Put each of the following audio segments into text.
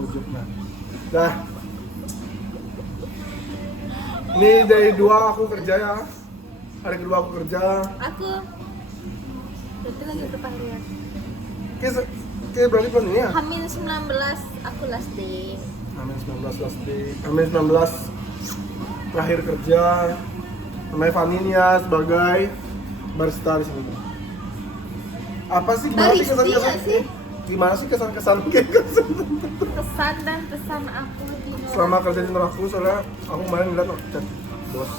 pojok. Dah. Ini dari 2 aku kerja ya. Hari kedua aku kerja. Aku berarti lagi berapa hari ya? Kayak berarti bulan ini ya? Hamil 19 aku last day. Amin 19 last day. Amin 19 terakhir kerja. Namanya Vaninia sebagai barista di sini. Apa sih gimana sih Barista kesan-kesan? sih? Gimana sih kesan-kesan kesan Kesan dan pesan aku di selama kerja di Noraku? Soalnya aku kemarin ngeliat chat bos.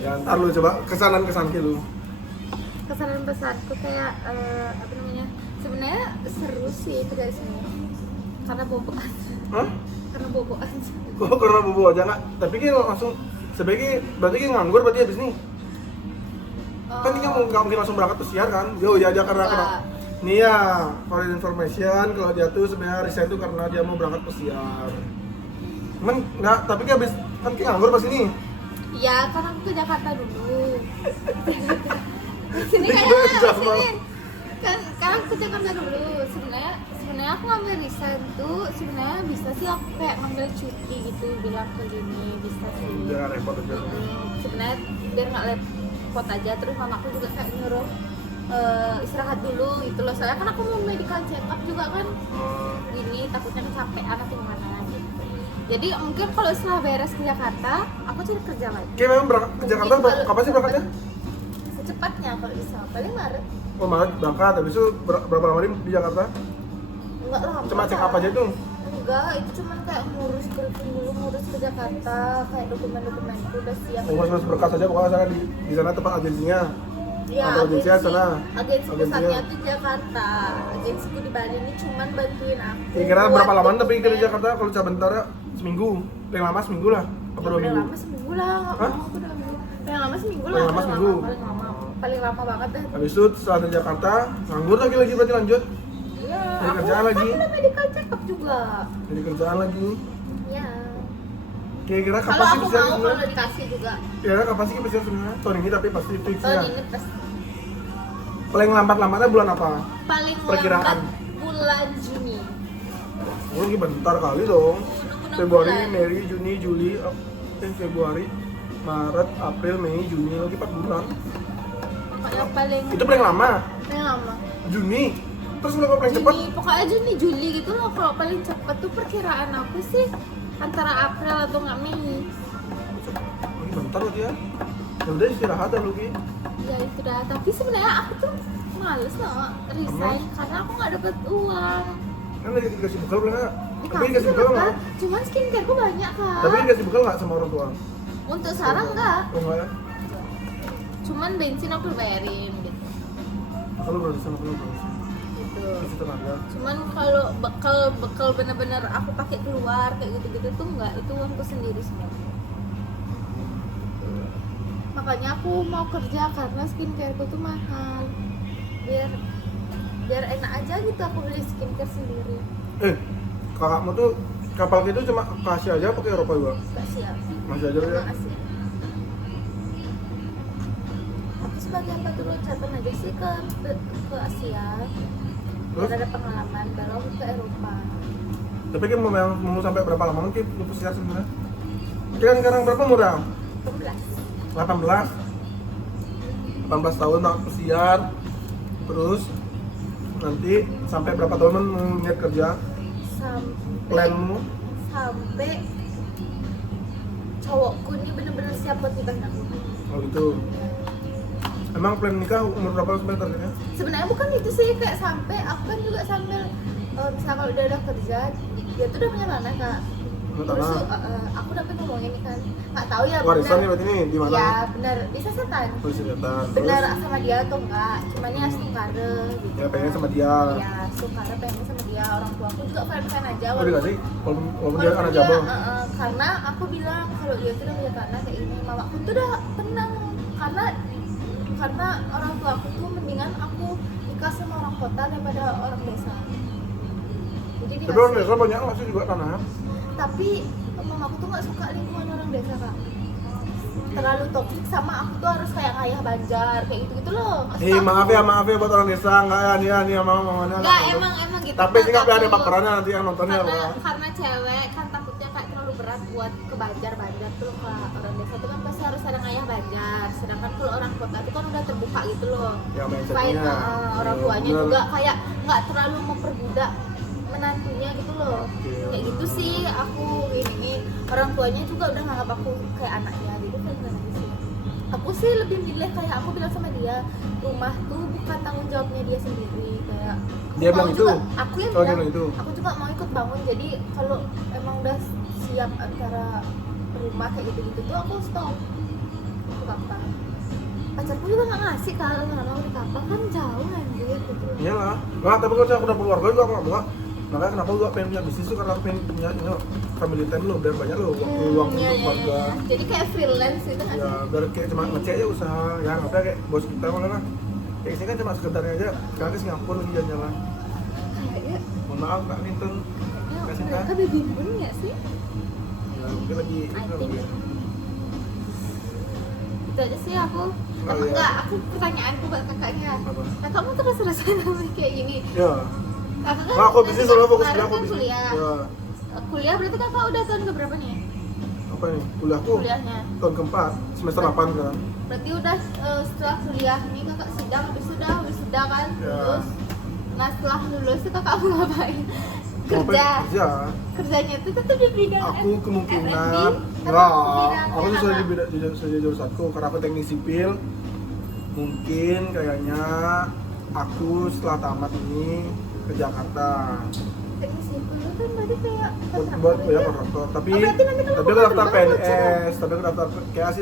Ya ntar lu coba kesan lu. Kesan dan pesanku kayak apa namanya? Sebenarnya seru sih kerja di sini. Karena bobok aja. Hah? Karena bobok aja. Oh karena bobo aja nggak? Tapi kan langsung sebaiknya berarti kan nganggur berarti habis nih. Kan dia nggak mungkin langsung berangkat pesiar kan? Yo ya dia karena nih ya for information kalau dia tuh sebenarnya resign tuh karena dia mau berangkat pesiar. Cuman nggak, tapi kan habis kan kayak nganggur pas ini. Ya, karena aku ke Jakarta dulu. Sini kayaknya sini. Kan aku ke Jakarta dulu. Sebenarnya aku ngambil resign tuh sebenarnya bisa sih aku kayak ngambil cuti gitu bilang ke gini bisa sih. Udah repot aja. Sebenarnya biar nggak repot aja terus mamaku juga kayak nyuruh istirahat dulu gitu loh. Soalnya kan aku mau medical check up juga kan. Gini takutnya kecapean atau gimana gitu. Jadi mungkin kalau setelah beres ke Jakarta, aku cari kerja lagi. Kayak memang berangkat ke Jakarta kapan sih berangkatnya? Secepatnya kalau bisa, paling Maret. Oh Maret berangkat, habis itu berapa lama di Jakarta? Enggak lama. Cuma cek apa aja itu? Enggak, itu cuma kayak ngurus dulu, ngurus ke Jakarta, kayak dokumen-dokumen itu udah siap. Ngurus berkas aja pokoknya sana di sana tempat agensinya. Ya, agensinya sana. Agensi pusatnya tuh Jakarta. Agensiku di Bali ini cuman bantuin aku. Kira-kira berapa lama tapi kerja di Jakarta kalau sebentar ya? Seminggu, paling lama seminggu lah. Apa 2 minggu? Paling lama seminggu lah. Hah? Paling lama seminggu lah. Paling lama seminggu. Paling lama banget dah. Habis itu setelah dari Jakarta, nganggur lagi berarti lanjut. Iya. Jadi kerjaan lagi. Aku udah medical check up juga. Jadi kerjaan lagi. Iya. Kira-kira kapan Kalau sih aku bisa mau sebenarnya? kalau dikasih juga. Kira-kira kapan sih bisa sebenarnya? Tahun ini tapi pasti fix ya. Tahun ini pasti. Paling lambat-lambatnya bulan apa? Paling Perkiraan. lambat bulan Juni. Oh ini bentar kali dong. Februari, bulan. Mei, Juni, Juli, Februari, Maret, April, Mei, Juni, lagi 4 bulan. Pokoknya paling Itu paling lama. lama. Juni. Terus kalau paling cepat? Juni, pokoknya Juni, Juli gitu loh. Kalau paling cepat tuh perkiraan aku sih antara April atau nggak Mei. Lagi bentar lagi ya. Ya udah istirahat dah Luki. Ya itu dah. Tapi sebenarnya aku tuh males loh resign karena aku nggak dapet uang. Kan lagi dikasih bekal belum nggak? Tapi Dikasih dikasih bekal kan, nggak? cuman skincare ku banyak kak. Tapi dikasih bekal nggak sama orang tua? Untuk sekarang enggak. Oh enggak ya? Cuman bensin aku bayarin gitu. Kalau berurusan aku berurusan. Gitu. Kasih tenaga. Cuman kalau bekal bener-bener aku pakai keluar kayak gitu-gitu tuh enggak, itu uangku sendiri semua. Makanya aku mau kerja karena skincare tuh mahal. Biar enak aja gitu aku beli skincare sendiri. Kakakmu tuh kapal gitu cuma ke Asia aja pakai Eropa juga? Gak siap. Masih aja ya? Makasih. Aku sebagai pembantu loncatan aja sih ke Asia. Terus? Biar ada pengalaman baru aku ke Eropa. Tapi kan mau sampai berapa lama mungkin lu pesiar sebenarnya? Kan sekarang berapa murah? 18. 18 tahun tak pesiar. Terus nanti sampai berapa tahun niat kerja? Planmu? Sampai cowokku ini bener-bener siap buat nikahin aku. Oh gitu. Emang plan nikah umur berapa sebenarnya targetnya? Sebenarnya bukan itu sih, kayak sampai aku kan juga sambil misalnya kalau udah kerja dia tuh udah punya tanah kak. Terus tuh, aku udah pengen ngomongin nih kan, nggak tahu ya Warisan nih berarti nih di mana? ya benar bisa setan Polisi datang. benar sama dia atau enggak, cuman ya sukare gitu. Ya pengen sama dia. Ya sukare pengen sama dia, orang tua aku juga fan aja Oh dikasih? Walaupun dia anak dia, jabang. karena aku bilang kalau dia tuh udah punya tanah kayak ini, mamaku tuh udah tenang karena orang tua aku tuh mendingan aku nikah sama orang kota daripada orang desa. Jadi Tapi orang desa banyak nggak sih juga tanah? tapi mamaku tuh nggak suka lingkungan orang desa kak. terlalu toksik sama aku tuh harus kayak ngayah Banjar kayak gitu loh. Maaf ya buat orang desa, enggak ya nih mamanya. Enggak, emang gitu. Tapi sih nggak ada baperannya nanti yang nontonnya. Karena cewek kan takutnya kayak terlalu berat buat ke Banjar tuh ke orang desa tuh kan pasti harus ada ngayah Banjar. Sedangkan kalau orang kota tuh kan udah terbuka gitu loh. Ya, selain orang tuanya juga kayak nggak terlalu memperbudak menantunya gitu loh. Kayak gitu sih aku ini orang tuanya juga udah nganggap aku kayak anaknya gitu kan sih. Aku sih lebih milih kayak aku bilang sama dia, rumah tuh bukan tanggung jawabnya dia sendiri kayak dia bilang itu. Aku yang bilang itu. Aku juga mau ikut bangun. Jadi kalau emang udah siap antara rumah kayak gitu-gitu tuh aku stop. Aku kapal. Pacarku juga nggak ngasih kalau mau di kapal kan jauh anjir gitu. Iyalah. Nggak, tapi kalau aku udah keluarga juga aku nggak mau. Makanya kenapa gue pengen punya bisnis tuh karena aku pengen punya family time lo, biar banyak lo waktu luang untuk keluarga. Jadi kayak freelance gitu kan? Ya, biar kayak cuma ngecek aja usaha, ya nggak kayak bos kita malah lah. Kayak sini kan cuma sekedarnya aja. Sekarang ke Singapura lagi jalan-jalan. Kayaknya. Mohon maaf Kak Minton. Kasih Kak. Mereka baby moon nggak sih? Ya mungkin lagi. Itu aja sih aku. Enggak, aku pertanyaanku buat kakaknya. Kakakmu terus-terusan kayak gini. Ya. Kakak aku bisnis soalnya fokus kuliah. Ya. Kuliah berarti kakak udah tahun keberapa nih? Apa nih? Kuliahnya tahun keempat, semester 8 kan. Berarti udah setelah kuliah nih kakak sidang, habis sudah kan? Ya. Lulus. Nah setelah lulus itu kakak mau ngapain? Kerja. Kerjanya itu tetap di bidang aku kemungkinan aku tuh sudah di bidang jurusanku karena aku teknik sipil. Mungkin kayaknya aku setelah tamat ini ke Jakarta. Teknik sipil itu kan berarti kayak buat kontraktor. Tapi aku daftar PNS,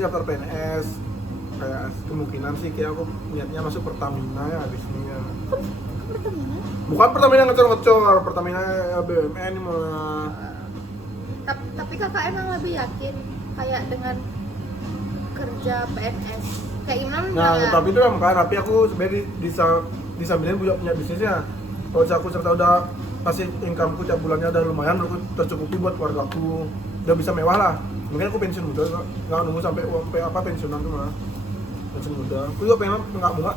daftar PNS. Kayak kemungkinan sih kayak aku niatnya masuk Pertamina ya habis ini ya. Pertamina? Bukan Pertamina ngecor-ngecor, Pertamina ya BUMN ini malah. Tapi kakak emang lebih yakin kayak dengan kerja PNS kayak gimana? Nah, tapi itu kan tapi aku sebenarnya di sampingnya punya bisnisnya. Kalau aku serta udah pasif income-ku tiap bulannya udah lumayan, aku tercukupi buat keluarga aku, udah bisa mewah lah. Mungkin aku pensiun muda, nggak nunggu sampai pensiunan tuh mah. Pensiun muda. Aku juga pengen nggak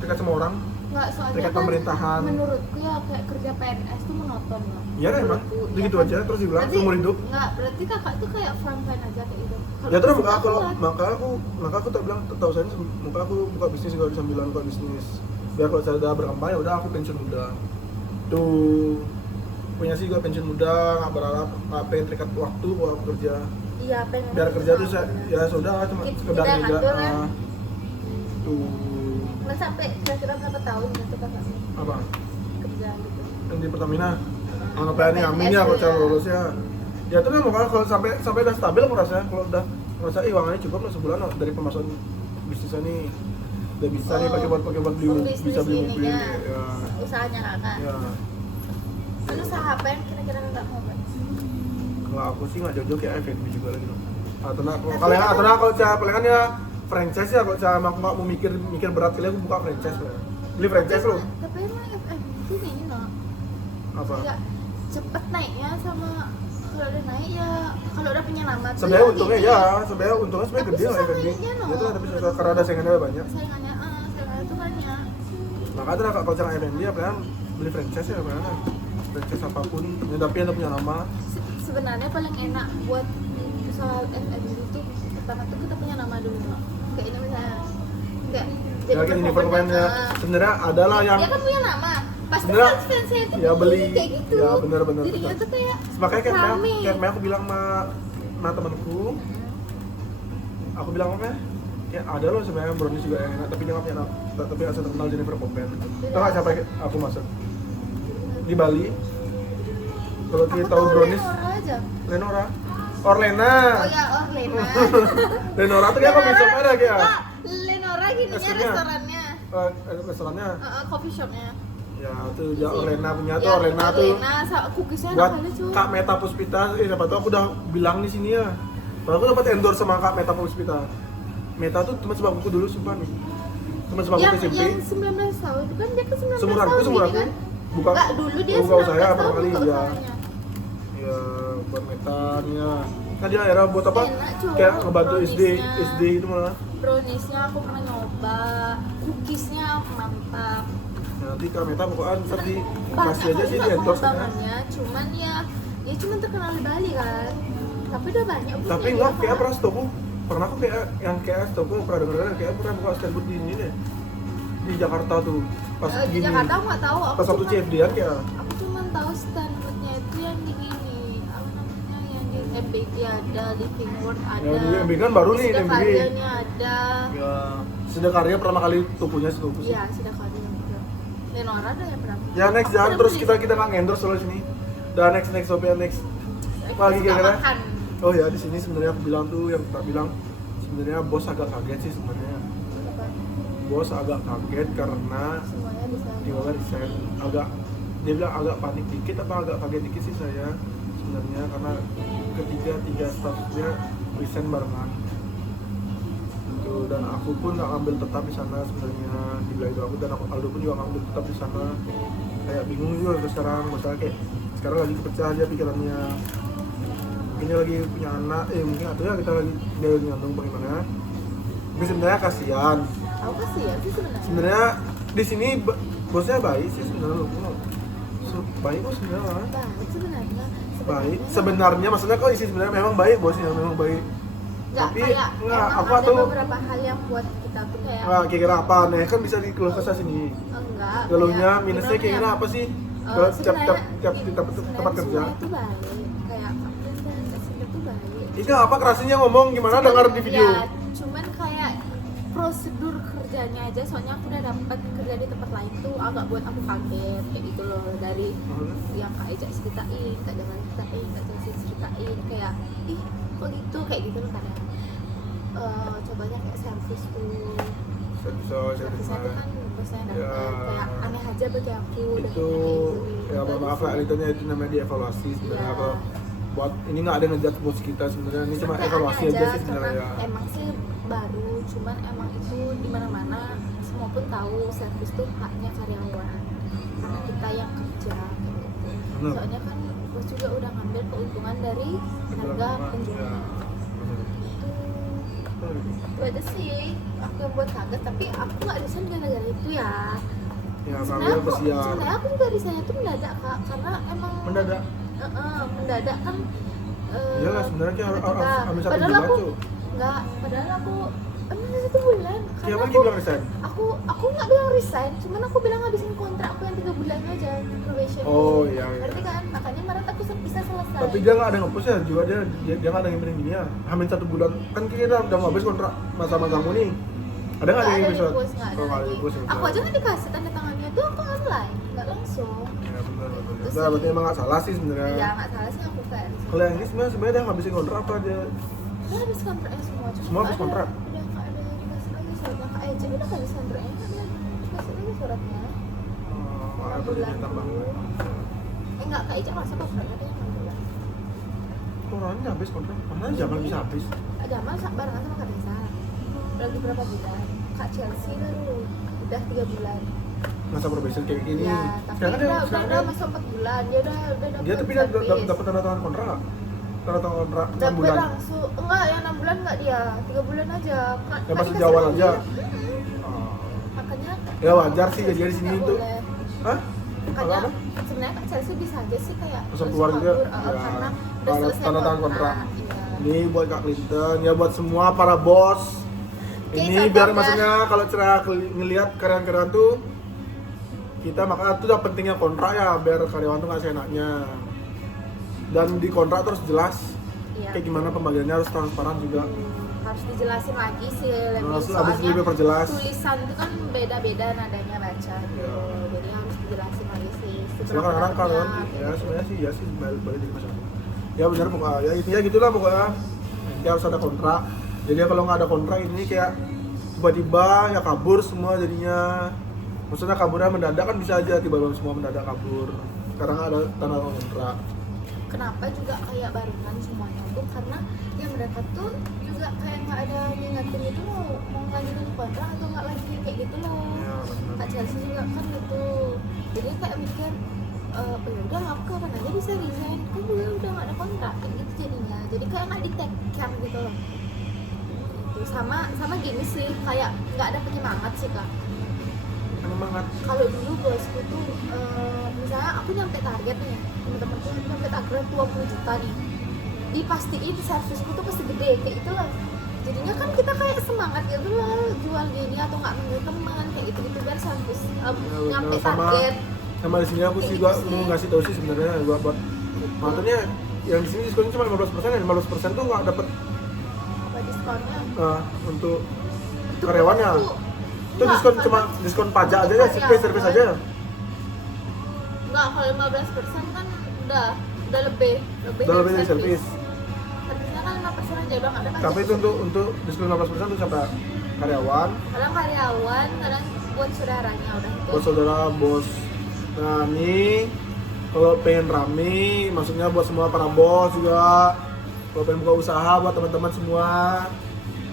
dekat sama orang. Nggak, soalnya dekat kan pemerintahan. Menurutku ya kayak kerja PNS tuh monoton lah. Iya emang, gitu aja terus dibilang seumur hidup. Nggak, berarti kakak tuh kayak frontline aja kayak gitu. Ya terus maka aku tak bilang tahu saya muka aku buka bisnis kalau di sambilan buka bisnis. Biar kalau saya udah berkembang ya udah aku pensiun muda. Tuh punya sih gue pensiun muda, nggak berharap nggak pengen terikat waktu kalau kerja. Iya pengen. Biar kerja tuh saya ya sudah cuma sekedar kerja. Tuh. Nggak sampai kira-kira berapa tahun gitu kakak? Apa? Kerja gitu. Yang di Pertamina. Ngapain nih amin ya kalau cara lulus ya. Ya terus makanya kalau sampai udah stabil aku rasanya kalau udah merasa uangnya cukup lah sebulan dari pemasukan bisnisnya nih udah bisa nih pakai buat beli bisa beli mobil ya. Usahanya kakak. Ya. Lalu usaha apa yang kira-kira kakak mau buat? Kalau aku sih nggak jauh-jauh kayak F&B juga lagi loh. Atau kalau cara palingan ya franchise ya kalau saya nggak mau mikir berat kali aku buka franchise lah. Beli franchise loh. Tapi emang F&B kayaknya loh. Apa? Ya, cepet naiknya sama kalau udah naik ya kalau udah punya nama tuh sebenarnya untungnya ya sebenarnya gede lah F&B itu tapi susah karena ada saingannya banyak saingannya tuh banyak makanya tuh kalau cara F&B ya pengen beli franchise ya pengen franchise apapun ya, tapi ada punya nama sebenarnya paling enak buat usaha F&B itu pertama tuh kita punya nama dulu loh. Kayak ini misalnya kayak jadi ya, sebenarnya adalah yang dia kan punya nama pasti kan fansnya itu ya beli kayak gitu ya benar jadinya tuh kayak makanya kayak aku bilang sama temanku aku bilang apa ya ada loh sebenarnya brownies juga yang enak tapi dia nggak punya tapi nggak terkenal Jennifer Popen itu nggak sampai aku masuk di Bali kalau kita tahu brownies Lenora Orlena oh ya Orlena Lenora tuh kayak apa bisa ada kayak Lenora gini restorannya coffee shopnya ya tuh ya Orlena punya tuh Orlena tuh buat Kak Meta Puspita siapa tuh aku udah bilang di sini ya baru aku dapat endorse sama Kak Meta Puspita Meta tuh teman sebangku dulu sumpah nih teman sebangku SMP yang 19 tahun itu kan dia ke 19 tahun kan? Buka dulu dia buka 19 usaha tahun pertama kali buka ya usahanya ya buat Meta nih ya Kan dia akhirnya buat apa? Enak, cuy. Kayak ngebantu Browniesnya. SD itu malah. Browniesnya aku pernah nyoba, cookiesnya mantap. Nah, nanti Kak Meta pokoknya ntar di Banyak kasih aja sih di juga endorse kan. pengembangannya, cuman ya cuma terkenal di Bali kan. Tapi udah banyak punya Tapi dia, enggak, kayak Kak. pernah stokku. Pernah aku kayak yang kayak stokku pernah dengar kayak pernah buka stand booth di ini deh. Di Jakarta tuh. Pas Di gini. Jakarta aku nggak tahu. Pas waktu CFD-an kayak Aku cuma tahu stand-nya itu yang di ini, apa namanya, yang di MBK ada, Living World ada. ya di MBK kan baru nih Sudah MBK. karyanya ada. Ya, Sedakarya pertama kali tukunya situ sih. Iya, sudah karya juga. Lenora ada yang berapa? Ya next jangan terus kita nggak endorse soal sini. Dan next Sophia next. Lagi kira-kira. Oh ya di sini sebenarnya aku bilang tuh yang tak bilang sebenarnya bos agak kaget sih sebenarnya. Bos agak kaget karena Semuanya bisa. tiba-tiba resign agak dia bilang agak panik dikit apa agak kaget dikit sih saya sebenarnya karena tiga staffnya resign barengan gitu, dan aku pun nggak ambil tetap di sana sebenarnya dibilang itu aku dan aku Aldo pun juga nggak ambil tetap di sana kayak bingung juga sekarang masalah kayak sekarang lagi kepecah aja pikirannya mungkin dia lagi punya anak mungkin atau ya kita lagi dia lagi ngantung bagaimana tapi sebenarnya kasihan Aku kasih ya sih sebenarnya di sini bosnya baik sih sebenarnya loh baik kok sebenarnya baik sebenarnya. baik sebenarnya maksudnya kok isi sebenarnya memang baik bosnya memang baik Nggak, tapi kayak nggak emang apa ada tuh beberapa hal yang buat kita tuh kayak nggak kira-kira apa aneh kan bisa dikeluh kesah sini enggak. keluhnya kayak minusnya gimana kira-kira ya? apa sih kalau tiap Sebenarnya tempat kerja semuanya tuh baik, kayak kapten dan kasir tuh baik. ini apa kerasnya ngomong gimana dengar di video Ya, cuman kayak prosedur kerjanya aja, soalnya aku udah dapat kerja di tempat lain tuh agak buat aku kaget kayak gitu loh, dari yang Kak Eja ceritain, Kak Jamal ceritain, Kak Chelsea ceritain kayak ih kok gitu kayak gitu loh kadang. Cobanya kayak servis tuh, servisnya tuh kan bosnya dapet, Ya. kayak aneh aja bagi aku dan itu ya mohon maaf lah editnya itu namanya dievaluasi sebenarnya Iya. kalau buat ini nggak ada ngejat bos kita sebenarnya ini cuma Sampai evaluasi aneh aja sih sebenarnya karena ya emang sih baru, cuman emang itu di mana-mana semua pun tahu servis tuh haknya karyawan, karena kita yang kerja kayak gitu. Benar. Soalnya kan bos juga udah ngambil keuntungan dari harga penjualan. Itu aja sih aku yang buat kaget, tapi aku nggak resign gara-gara itu ya. Ya, Sebenarnya kalian kesian. sebenarnya aku juga resign itu mendadak Kak, karena emang Mendadak. mendadak kan. Iyalah sebenarnya kayak harus ketika- ambil 1 padahal bulan aku tuh. enggak, padahal aku emang 1 bulan. Siapa Karena lagi bilang resign? aku nggak bilang resign, cuman aku bilang ngabisin kontrak aku yang 3 bulan aja probation. Oh, iya, iya. Berarti kan makanya Maret aku bisa selesai. Tapi dia nggak ada nge-push ya juga dia nggak ada yang ngirim dia. Hamin 1 bulan kan kita udah mau habis kontrak sama kamu nih. Ada nggak ada yang ngirim surat? repost, nggak ada Oh, nggak ada lagi. repost ya. Aku aja nggak dikasih tanda tangannya tuh, aku online, nggak langsung. Ya benar benar. Terus Nah, berarti emang nggak salah sih Ya sebenarnya. nggak salah sih aku kayak resign. Kalau yang ini sebenarnya dia ngabisin kontrak apa dia? Udah habis kontraknya semua. Cuma Semua habis nggak ada- kontrak? Udah nggak ada yang dikasih lagi suratnya. Kak Eja udah habis kontraknya, nggak ada yang dikasih lagi suratnya. Ada perjanjian tambahan. Enggak, Kak Eja masa kontraknya ada yang 6 bulan. Orangnya habis kontrak, mana jangan bisa habis. Jamal barengan sama Kak Desa. Lagi berapa bulan? Kak Chelsea baru udah 3 bulan. Masa probation kayak gini. Ya, tapi Sekarang dia udah masuk 4 bulan. Dia udah dia tapi dia dapat tanda tangan kontrak nggak? Tanda tangan kontrak 6 dapat bulan. langsung. Enggak, yang 6 bulan enggak dia. 3 bulan aja. Ya pas di awal aja. Makanya Ya wajar sih jadi di sini nggak tuh. boleh. Hah? Makanya Apa? sebenarnya Kak Chelsea bisa aja sih kayak Langsung keluar juga. kabur, Ya, karena udah tanda- selesai tanda tangan kontrak. Iya. Ini buat Kak Clinton, ya buat semua para bos. Oke, Ini contohnya. biar maksudnya kalau cara ngelihat karyawan-karyawan tuh kita makanya tuh udah pentingnya kontrak ya biar karyawan tuh nggak seenaknya. Dan di kontrak terus jelas Iya. kayak gimana pembagiannya harus transparan juga. Harus dijelasin lagi sih lebih, Harus soalnya lebih perjelas. tulisan itu kan beda-beda nadanya baca gitu. Iya. Jadi harus dijelasin lagi sih. Soalnya kadang-kadang karyawan ya sebenarnya sih ya sih balik jadi masalah. Ya benar pokoknya ya intinya gitulah pokoknya. Nanti harus ada kontrak. Jadi kalau nggak ada kontrak ini kayak tiba-tiba ya kabur semua jadinya. Maksudnya kaburnya mendadak kan bisa aja tiba-tiba semua mendadak kabur. Sekarang ada tanda kontrak. Kenapa juga kayak barengan semuanya tuh karena yang mereka tuh juga kayak nggak ada ngingetin itu mau lanjutin kontrak atau nggak lagi kayak gitu loh. Ya, benar. Kak Chelsea juga kan gitu. Jadi kayak mikir ya udah aku kapan aja bisa resign, kan gue udah nggak ada kontrak kayak gitu jadinya. Jadi kayak nggak di take care gitu loh. Itu sama gini sih, kayak nggak ada penyemangat sih kak. Semangat. Kalau dulu bosku tuh misalnya aku nyampe target nih, temen-temenku nyampe target 20 juta nih, dipastiin servisku tuh pasti gede kayak gitu loh. Jadinya kan kita kayak semangat gitu loh jual gini atau nggak nunggu teman kayak gitu biar servis nyampe target. Sama di sini aku sih gua mau ngasih tahu sih sebenarnya gua buat maksudnya yang di sini diskonnya cuma 15%, ya 15% tuh nggak dapet Apa diskonnya? untuk Itu karyawannya. Itu enggak, diskon karena cuma diskon pajak aja ya, servis aja. Enggak, kalau 15% kan udah lebih Udah lebih dari servis. Servisnya kan 5% aja udah nggak ada pajak. Tapi itu untuk diskon 15% tuh sampai karyawan, Kadang karyawan, kadang buat saudaranya udah itu. buat saudara, bos. Nah nih kalau pengen rame, maksudnya buat semua para bos juga, kalau pengen buka usaha buat teman-teman semua,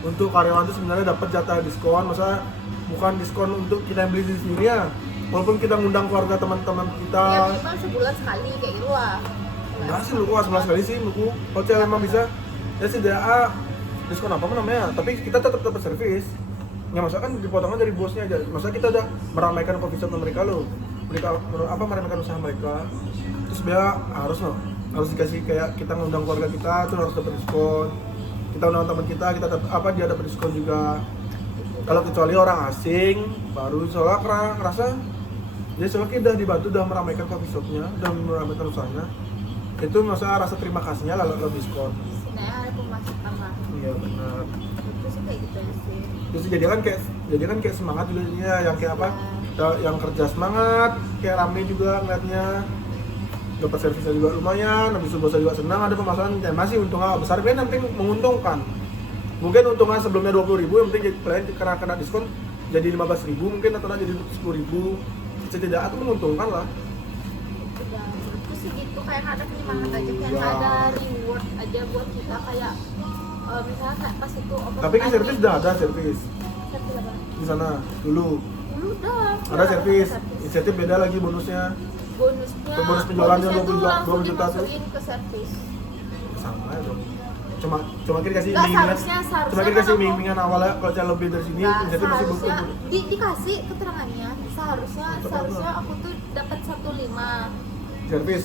untuk karyawan itu sebenarnya dapat jatah diskon, masa bukan diskon untuk kita yang beli sendiri ya, walaupun kita ngundang keluarga teman-teman kita. Ya minimal sebulan sekali kayak gitu lah. Enggak sih luku, 11 kali sih luku. Kalau cewek emang bisa, ya sih dia diskon apa namanya, tapi kita tetap servis. Ya masa kan dipotongnya dari bosnya aja, masa kita udah meramaikan coffee shop mereka loh, mereka apa meramaikan usaha mereka, terus dia harus dikasih kayak kita ngundang keluarga kita tuh harus dapat diskon, kita undang teman kita dapat dia dapat diskon juga. Kalau kecuali orang asing baru soalnya ngerasa dia soalnya udah dibantu, udah meramaikan coffee shopnya, udah meramaikan usahanya, itu masa rasa terima kasihnya lah kalau diskon. Sebenarnya ada pemasukan lah. Iya benar. Itu sih kayak gitu aja sih. Terus jadi kan kayak semangat juga ya, yang kayak apa? Yang kerja semangat, kayak rame juga ngeliatnya. Dapat servisnya juga lumayan, habis itu bosnya juga senang, ada pemasaran, ya masih untungnya besar, kan yang penting menguntungkan. Mungkin untungnya sebelumnya 20.000, yang penting kalian karena kena diskon jadi 15.000 mungkin atau jadi 10.000. Setidaknya itu menguntungkan lah. Udah, itu sih gitu kayak ada penyemangat aja, kayak ada reward aja buat kita kayak misalnya kayak pas itu Tapi kan servis udah ada servis servis apa? di sana dulu. Dulu udah Ada servis, insentif beda lagi bonusnya. bonusnya Bonus penjualannya bonusnya 20 juta tuh. dimasukin ke servis. Sama ya dong. Cuma kita kasih Nggak, iming-imingan. seharusnya Cuma kita kan kasih aku- iming-imingan awalnya kalau saya lebih dari sini Nggak, insentif masih seharusnya 20. dikasih keterangannya seharusnya aku tuh dapat 1,5 Servis.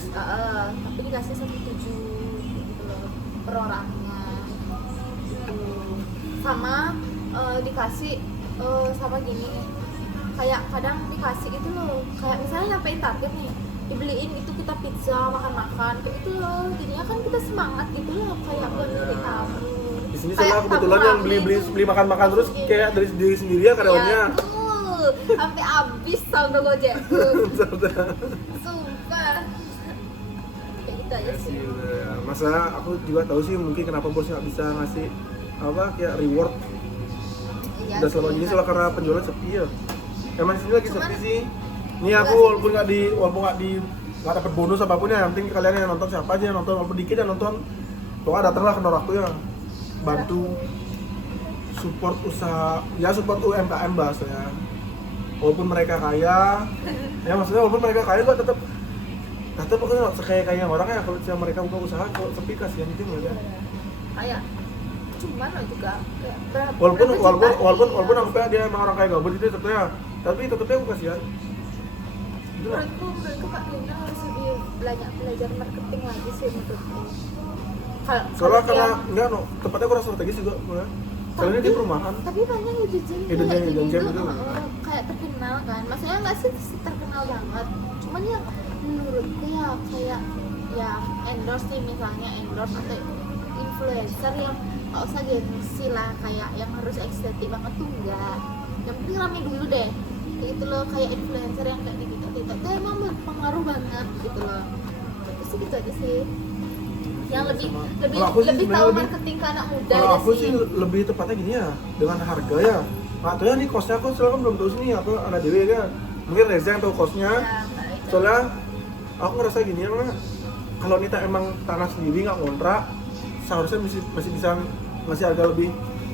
tapi dikasih 1,7 gitu loh per orangnya gitu. Sama dikasih sama gini kayak kadang dikasih gitu loh, kayak misalnya nyampein target nih dibeliin itu kita pizza makan-makan kayak gitu loh, jadinya kan kita semangat gitu loh kayak buat diri kamu. Di sini Kayak saya kebetulan yang beli makan-makan terus Gini. kayak dari diri sendiri ya karyawannya. Ya, tuh, sampai habis saldo gojek sumpah kayak gitu aja sih. Masa aku juga tahu sih mungkin kenapa bos nggak bisa ngasih apa kayak reward. Iya Udah selama sih, ini kan. soalnya karena penjualan sepi ya. Emang di sini lagi Cuman- sepi sih. Nih aku walaupun nggak dapet bonus apapun ya, yang penting kalian yang nonton siapa aja yang nonton, walaupun dikit yang nonton, pokoknya datanglah ke Noraktu ya, bantu support usaha, ya support UMKM bahasanya. Walaupun mereka kaya, ya maksudnya walaupun mereka kaya juga tetap pokoknya sekaya-kaya orangnya kalau mereka buka usaha kok sepi kasihan gitu mereka. Kayak cuman lo juga kayak berapa Walaupun aku kayak dia emang orang kaya gabut gitu tetapnya, tapi tetapnya aku kasihan. Gitu lah. menurutku Kak Lina harus lebih belajar marketing lagi sih menurutku. Soalnya karena yang- enggak no, tempatnya kurang strategis juga ya. Soalnya di perumahan. Tapi banyak hidden gem Hidden kayak gem gini tuh, gitu. kayak terkenal kan. Maksudnya nggak sih terkenal banget. Cuman ya menurutku ya kayak yang endorse nih, misalnya endorse atau influencer yang nggak usah gengsi lah, kayak yang harus estetik banget tuh enggak. Yang penting rame dulu deh. Kayak gitu loh, kayak influencer yang kayak gitu itu emang berpengaruh banget gitu loh. Itu sih gitu aja sih. Yang lebih Kalau aku sih lebih sebenarnya tahu lebih- marketing ke anak muda Kalau aja aku sih. sih lebih tepatnya gini ya, dengan harga ya. Nggak tahu ya nih kosnya, aku soalnya kan belum tahu sini aku anak dewe kan. Mungkin Reza yang tahu kosnya. Ya, Kak, itu. Soalnya aku ngerasa gini ya, karena kalau Nita emang tanah sendiri nggak ngontrak, seharusnya masih bisa ngasih harga lebih.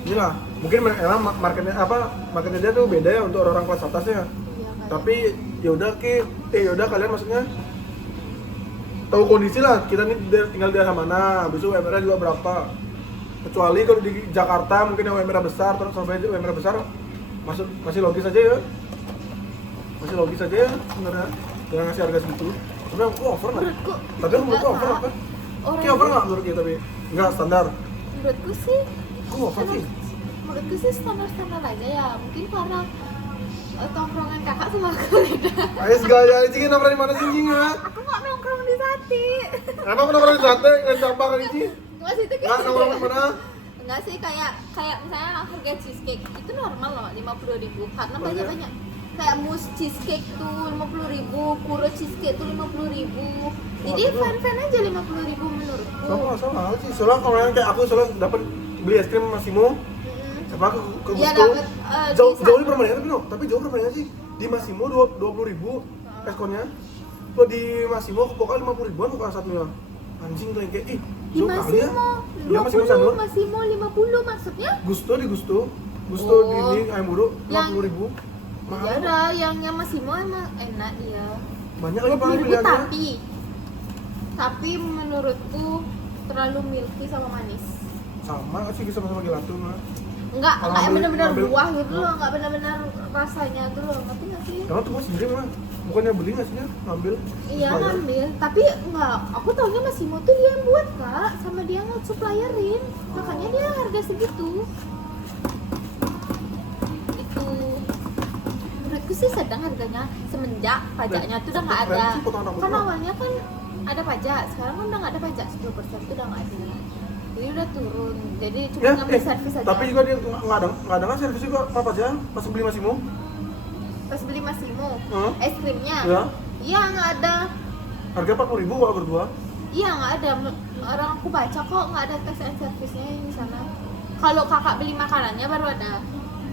Inilah, mungkin emang marketnya dia tuh beda ya untuk orang-orang kelas atasnya. Iya, Kak. Tapi yaudah kalian maksudnya tahu kondisi lah kita nih tinggal di daerah mana, besok UMR juga berapa. Kecuali kalau di Jakarta mungkin yang UMR besar, terus sampai UMR besar masih logis aja ya. Masih logis aja ya sebenarnya dengan ngasih harga segitu. Sebenarnya aku over nggak? Menurutku Tapi menurutku over apa? orang Kayak over nggak menurut kita tapi? Nggak standar. menurutku sih Aku over sih. menurutku sih standar aja ya, mungkin karena tongkrongan kakak sama aku beda. Ayo segala jadi cingin nongkrong di mana sih cing ya? Aku nggak nongkrong di Sati. Emang nongkrong di sate dan sampah kan cing? Nggak sih itu Nggak nongkrong di mana? enggak sih, kayak misalnya harga cheesecake itu normal loh 50.000 karena banyak kayak mousse cheesecake tuh 50.000, kuro cheesecake tuh 50.000. Jadi fan aja 50.000 menurutku. Sama sih. Soalnya kalau yang kayak aku soalnya dapat beli es krim Massimo, siapa ke Iya, Gusto. dapet, Jauh di permainannya tapi no, tapi jauh permainannya sih. Di Massimo 20.000 es konnya. Kalau di Massimo pokoknya 50.000-an bukan satunya. Anjing tuh yang kayak Di jauh kali ya. Massimo Iya Massimo Sanur. 20, Massimo 50 maksudnya? Gusto di Gusto Oh. di ayam buruk Yang- 50.000. Iya dah, yang Massimo emang enak dia. Banyak lagi paling 20.000 pilihannya. tapi menurutku terlalu milky sama manis. Sama sih sama-sama gelato mah. Enggak yang Ngambil- benar-benar ngambil- buah gitu loh, enggak benar-benar rasanya tuh loh, ngerti nggak sih? Karena tuh gua sendiri mah bukannya beli nggak sih ngambil. Iya Supplier. ngambil, tapi enggak, aku taunya Massimo tuh dia yang buat kak, sama dia nge-supplierin, makanya dia harga segitu. Itu menurutku sih sedang harganya semenjak pajaknya tuh udah nggak ada. Keren sih potongan rambut Kan lo. awalnya kan ada pajak, sekarang kan udah nggak ada pajak 10% tuh udah nggak ada. Jadi udah turun, jadi cuma Ya, ngambil servis aja. tapi juga dia nggak ada kan servis juga apa aja pas beli Massimo. Pas beli Massimo, Hah? es krimnya, Ya. iya nggak ada. Harga 40.000 kalau berdua. Iya nggak ada, orang aku baca kok nggak ada tax and service-nya di sana. Kalau kakak beli makanannya baru ada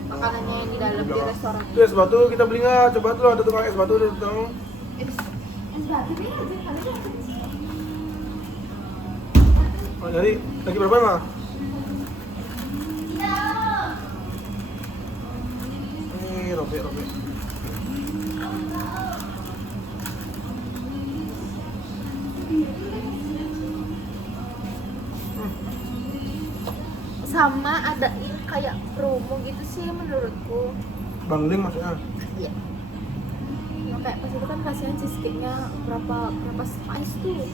makanannya yang di dalam di restoran. Itu es batu kita beli nggak? Coba tuh ada tukang es batu ada tukang. Es batu nih, ada. Oh, jadi lagi berapa mah? Ini robek. Sama adain kayak promo gitu sih menurutku. Bangling maksudnya. Iya. Ya, kayak pas itu kan kasihan cheesecake-nya berapa slice tuh.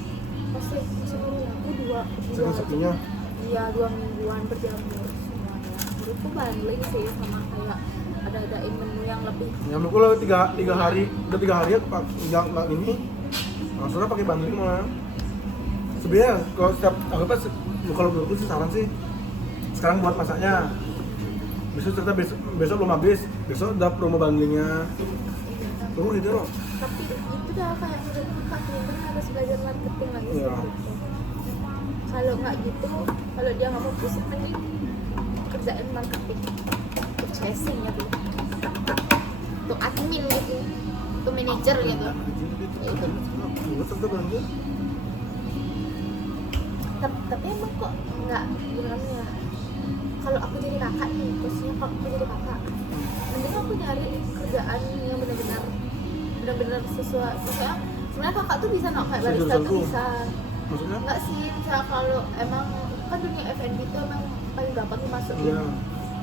Pasti seluruh aku dua Satunya. Iya 2 mingguan berjamur semuanya. Menurutku bundling sih sama kayak ada-adain menu yang lebih. Ya menurutku lo tiga hari, udah 3 hari ya nggak ini. Langsungnya pakai bangling malah. Sebenarnya kalau setiap kalau menurutku sih saran sih sekarang buat masaknya. Besok belum habis, besok udah promo banglingnya. Turun itu loh. Tapi itu dah kayak menurutku Kak Clinton harus belajar marketing lagi Iya. gitu. Kalau nggak gitu, kalau dia nggak mau pusing mending kerjain marketing, purchasing ya tuh, untuk admin gitu, untuk manajer gitu. Ya, itu. Tapi emang kok nggak gimana ya? Kalau aku jadi kakak nih, terusnya kalau aku jadi kakak, mending aku nyari kerjaan yang benar-benar sesuai. Misalnya sebenarnya kakak tuh bisa kayak barista tuh bisa. Maksudnya? Enggak sih, misalnya kalau emang kan dunia F&B tuh emang paling gampang tuh masuk. Iya.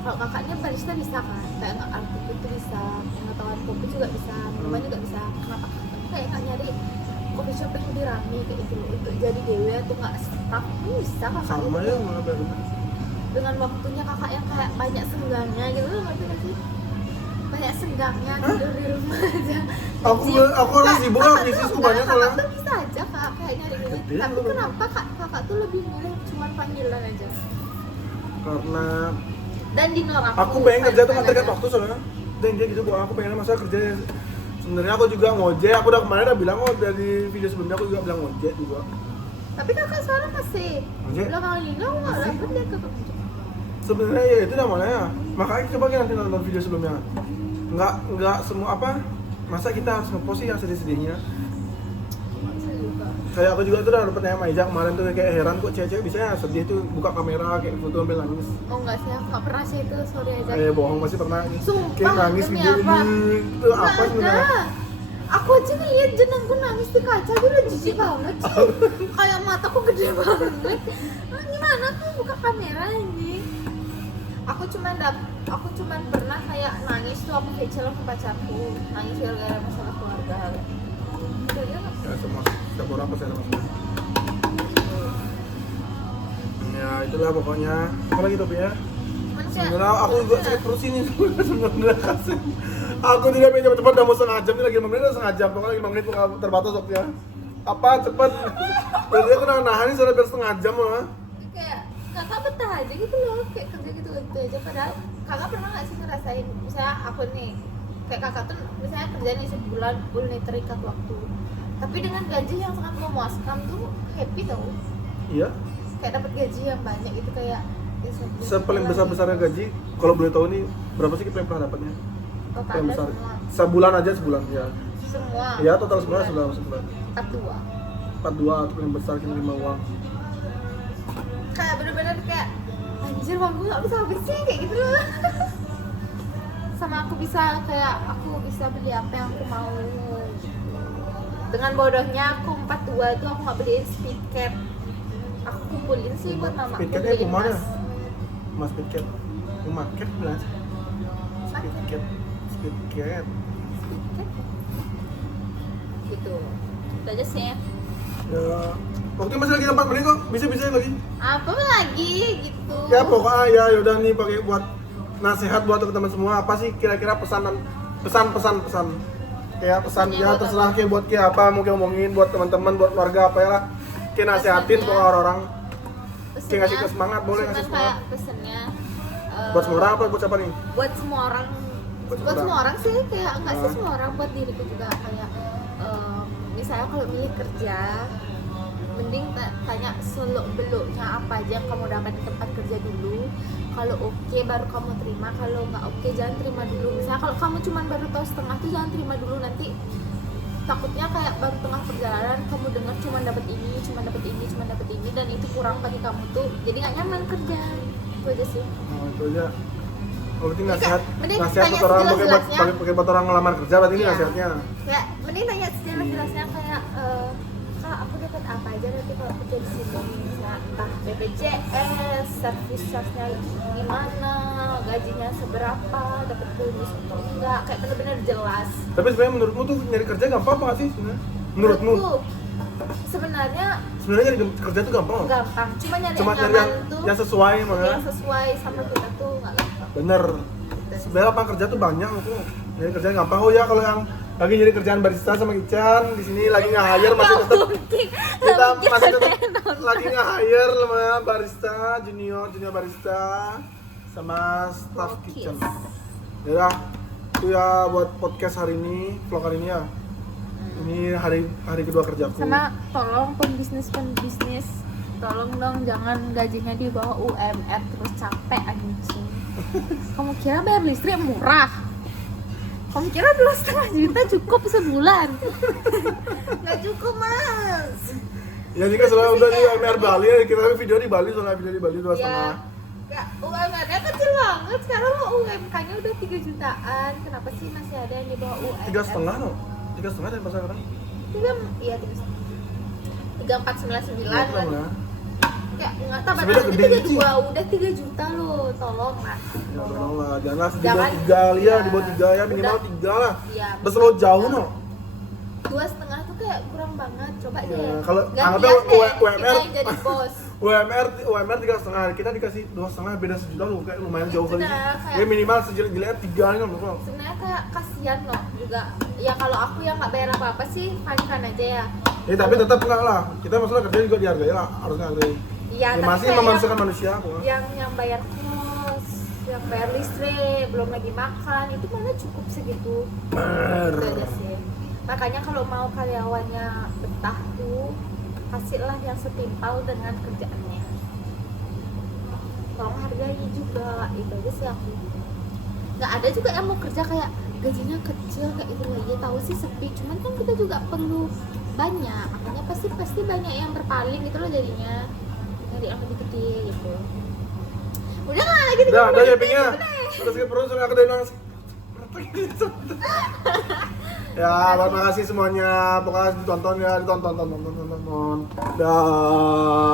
Kalau kakaknya barista bisa kan, kayak nggak arti itu bisa, pengetahuan kopi juga bisa, minuman juga bisa. Kenapa kakaknya kayak nggak nyari coffee shop yang lebih rame kayak gitu loh, untuk jadi dewe atau nggak stuck, bisa kakak Sama itu. ya malah benar. Dengan waktunya kakak yang kayak banyak senggangnya gitu loh, ngerti nggak sih? Banyak senggangnya tidur di rumah aja. Aku harus sibuk kan, bisnisku banyak Kakak soalnya. tuh bisa aja kak kayak nyari duit. Gede, Tapi lu. kenapa kakak tuh lebih milih cuma panggilan aja? Karena Dan di Nor aku pengen kerja tuh nggak terkait waktu soalnya. Dan dia gitu bahwa aku pengen masa kerja. Sebenarnya aku juga ngojek. Aku udah kemarin udah bilang dari video sebelumnya aku juga bilang ngojek juga. Tapi kakak sekarang masih Ngojek? belakangan ini aku nggak Masih. dapet dia ke kerja. Sebenarnya ya itu namanya. Makanya coba kita nanti nonton video sebelumnya. Nggak semua apa. Masa kita harus ngepost sih yang sedih-sedihnya. Masih juga. Kayak aku juga tuh udah dapet nanya Maija kemarin tuh kayak heran kok cewek-cewek bisa ya sedih tuh buka kamera kayak foto sambil nangis. Oh enggak sih, aku nggak pernah sih itu, sorry aja. Bohong masih pernah Sumpah, kayak nangis demi video apa? ini itu apa Nggak sebenarnya? ada. Aku aja ngeliat jenengku nangis di kaca aja udah jijik banget sih. Kayak mataku gede banget. Gimana aku buka kamera anjing. Aku cuman pernah kayak nangis tuh aku kecil sama pacarku. Nangis gara-gara masalah keluarga. Ya semua setiap orang pasti ada masalah. Ya itulah pokoknya. Apa lagi Topi ya? Sebenarnya aku juga sakit perut sini sebenarnya kasih. Aku tidak pengen cepat-cepat, udah mau setengah jam nih, lagi 5 menit udah setengah jam. Pokoknya lagi 5 menit terbatas waktunya. Apa cepet? Berarti aku nahan ini sudah biar setengah jam loh. Kayak kakak betah aja gitu loh, kayak kerja gitu aja. Padahal kakak pernah nggak sih ngerasain, misalnya aku nih, kayak kakak tuh misalnya kerja nih sebulan full nih terikat waktu, tapi dengan gaji yang sangat memuaskan tuh happy tau. Iya. Kayak dapat gaji yang banyak gitu kayak. Sepaling besar-besarnya gaji, kalau boleh tahu nih berapa sih kita yang pernah dapatnya? Total Yang besar. semua. Sebulan aja sebulan ya. Semua. Ya total sebulan. 42. 42 atau yang besar kita terima uang. Kayak bener-bener kayak anjir bang gue gak bisa habis sih kayak gitu loh. Sama aku bisa beli apa yang aku mau. Dengan bodohnya aku 42 itu aku gak beliin speed cap. Aku kumpulin sih buat mama. Speed catnya kemana? Mas speed cat. Market bilang sih. Speed cat. Speed cap. Gitu. Itu aja sih ya. Ya, waktu masih lagi 4 menit kok, bisa lagi. Apa lagi gitu. Ya pokoknya ya yaudah nih pakai buat nasihat buat teman-teman semua. Apa sih kira-kira pesan kayak pesan ya terserah kayak buat kayak apa mau kayak omongin buat teman-teman, buat keluarga apa ya lah. Kayak nasihatin buat orang-orang. Kayak ngasih semangat, boleh ngasih semangat. Kayak pesennya Buat semua orang apa buat siapa nih? buat semua orang. Buat semua orang sih, kayak enggak sih semua orang, buat diriku juga kayak misalnya kalau milih kerja mending tanya seluk-beluknya apa aja yang kamu dapat di tempat kerja dulu. Kalau oke baru kamu terima, kalau nggak oke jangan terima dulu. Misalnya kalau kamu cuma baru tahu setengah tuh jangan terima dulu, nanti takutnya kayak baru tengah perjalanan kamu dengar cuma dapat ini dan itu kurang bagi kamu tuh jadi nggak nyaman kerja. Itu aja sih. Oh, itu aja. Kalau penting nasihat mending buat tanya orang sejelas-jelasnya. pakai buat orang ngelamar kerja berarti ini Iya. nasihatnya. Ya mending tanya sejelas-jelasnya kayak kak aku dapat apa aja nanti kalau kerja di sini, misalnya entah BPJS, servis charge-nya gimana, gajinya seberapa, dapat bonus atau enggak, kayak benar-benar jelas. Tapi sebenarnya menurutmu tuh nyari kerja gampang apa nggak sih sebenarnya? Menurutmu? Sebenarnya Sebenarnya nyari kerja tuh gampang. gampang, cuma nyari Cuma yang nyari nyaman tuh yang sesuai mana? yang sesuai sama kita tuh nggak gampang. Bener. Sebenarnya lapangan kerja tuh banyak tuh. Nyari kerja gampang. Oh ya kalau yang lagi nyari kerjaan barista sama Ican di sini lagi nge-hire masih tetap kita masih tetap lagi nge-hire sama barista junior barista sama staff kitchen. Ya itu ya buat podcast hari ini, vlog hari ini ya. Ini hari kedua kerjaku. Sama tolong pembisnis tolong dong jangan gajinya di bawah UMR terus capek anjing. Kamu kira bayar listrik murah? Kamu kira 2,5 juta cukup sebulan? Nggak cukup mas. Ya jika selalu udah di UMR Bali, kita video di Bali soalnya video di Bali 2,5. Ya, UMR-nya kecil banget. Sekarang UMK-nya udah 3 jutaan. Kenapa sih masih ada yang di bawah UMR? 3,5 loh. 3,5 dari pasar sekarang. 3,499 kan. Ya, nggak tahu Sebenarnya padahal gede itu sih. udah 3 juta loh, tolong lah. Ya tolong lah, jangan di Jangan. bawah 3 kali ya, di bawah 3 ya, minimal Udah. 3 lah. Iya. Terus lo jauh no. 2,5 tuh kayak kurang banget, coba Ya, deh. kalau Gantian anggapnya deh, UMR kita yang jadi bos. UMR 3,5, kita dikasih 2,5 beda sejuta loh, kayak lumayan jauh kali. Sudah, kayak- Ya minimal sejelek-jeleknya 3 kan loh. Sebenarnya kayak kasihan loh juga. Ya kalau aku yang nggak bayar apa-apa sih, fine aja ya. Ya tapi tetap enggak lah. Kita masalah kerja juga dihargai lah, harus menghargai. Iya, Ya, tapi masih kayak memanusiakan manusia kok. yang bayar kos, yang bayar listrik, belum lagi makan, itu mana cukup segitu. Itu aja sih. Makanya kalau mau karyawannya betah tuh, kasihlah yang setimpal dengan kerjaannya. Tolong hargai juga, itu aja sih aku. Nggak ada juga yang mau kerja kayak gajinya kecil kayak itu lagi, tahu sih sepi. Cuman kan kita juga perlu banyak, makanya pasti banyak yang berpaling gitu loh jadinya. Nyari yang lebih gede gitu. Udah nggak lagi Udah ya pingnya. Udah sakit perut, soalnya aku udah bilang Ya, terima kasih semuanya. Pokoknya ditonton ya, ditonton. Dah.